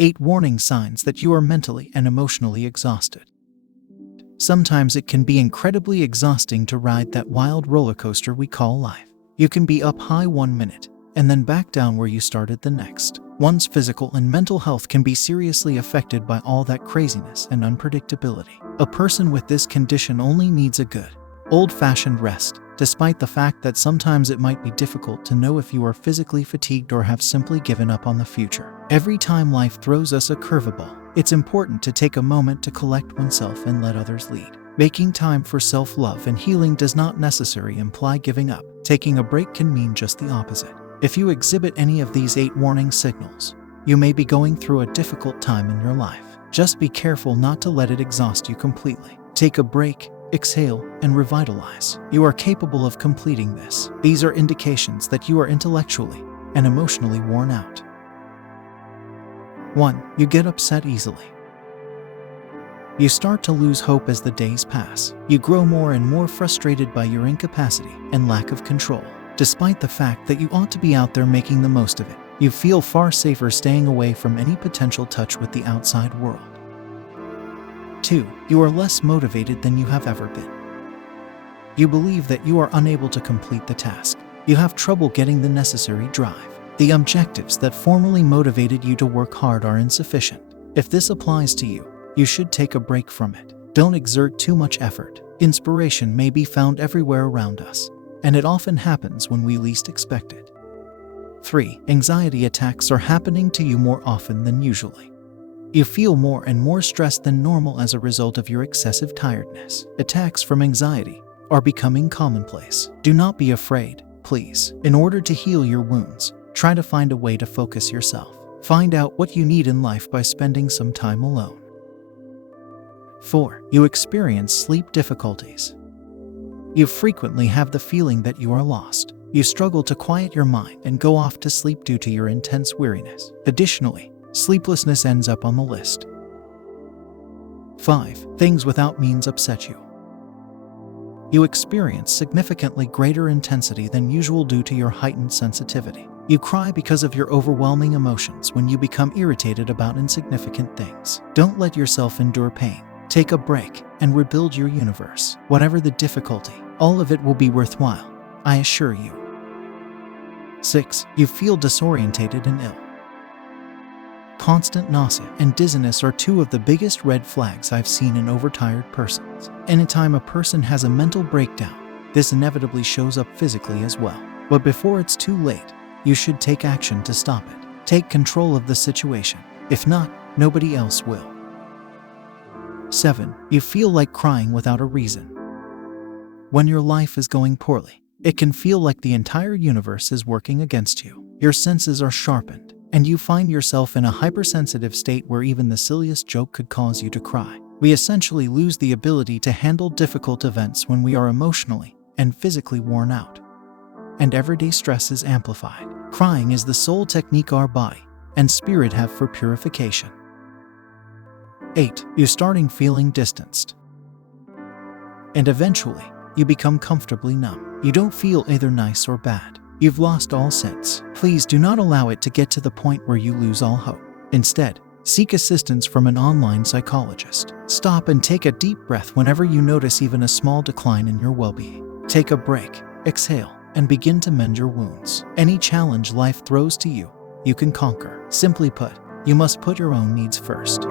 8 warning signs that you are mentally and emotionally exhausted. Sometimes it can be incredibly exhausting to ride that wild roller coaster we call life. You can be up high 1 minute and then back down where you started the next. One's physical and mental health can be seriously affected by all that craziness and unpredictability. A person with this condition only needs a good, old-fashioned rest, despite the fact that sometimes it might be difficult to know if you are physically fatigued or have simply given up on the future. Every time life throws us a curveball, it's important to take a moment to collect oneself and let others lead. Making time for self-love and healing does not necessarily imply giving up. Taking a break can mean just the opposite. If you exhibit any of these 8 warning signals, you may be going through a difficult time in your life. Just be careful not to let it exhaust you completely. Take a break, exhale, and revitalize. You are capable of completing this. These are indications that you are intellectually and emotionally worn out. 1. You get upset easily. You start to lose hope as the days pass. You grow more and more frustrated by your incapacity and lack of control. Despite the fact that you ought to be out there making the most of it, you feel far safer staying away from any potential touch with the outside world. 2. You are less motivated than you have ever been. You believe that you are unable to complete the task. You have trouble getting the necessary drive. The objectives that formerly motivated you to work hard are insufficient. If this applies to you, you should take a break from it. Don't exert too much effort. Inspiration may be found everywhere around us, and it often happens when we least expect it. 3. Anxiety attacks are happening to you more often than usually. You feel more and more stressed than normal as a result of your excessive tiredness. Attacks from anxiety are becoming commonplace. Do not be afraid, please. In order to heal your wounds, try to find a way to focus yourself. Find out what you need in life by spending some time alone. 4. You experience sleep difficulties. You frequently have the feeling that you are lost. You struggle to quiet your mind and go off to sleep due to your intense weariness. Additionally, sleeplessness ends up on the list. 5. Things without means upset you. You experience significantly greater intensity than usual due to your heightened sensitivity. You cry because of your overwhelming emotions when you become irritated about insignificant things. Don't let yourself endure pain. Take a break and rebuild your universe. Whatever the difficulty, all of it will be worthwhile, I assure you. 6. You feel disorientated and ill. Constant nausea and dizziness are 2 of the biggest red flags I've seen in overtired persons. Anytime a person has a mental breakdown, this inevitably shows up physically as well. But before it's too late, you should take action to stop it. Take control of the situation. If not, nobody else will. 7. You feel like crying without a reason. When your life is going poorly, it can feel like the entire universe is working against you. Your senses are sharpened, and you find yourself in a hypersensitive state where even the silliest joke could cause you to cry. We essentially lose the ability to handle difficult events when we are emotionally and physically worn out, and everyday stress is amplified. Crying is the sole technique our body and spirit have for purification. 8. You're starting feeling distanced. And eventually, you become comfortably numb. You don't feel either nice or bad. You've lost all sense. Please do not allow it to get to the point where you lose all hope. Instead, seek assistance from an online psychologist. Stop and take a deep breath whenever you notice even a small decline in your well-being. Take a break, exhale, and begin to mend your wounds. Any challenge life throws to you, you can conquer. Simply put, you must put your own needs first.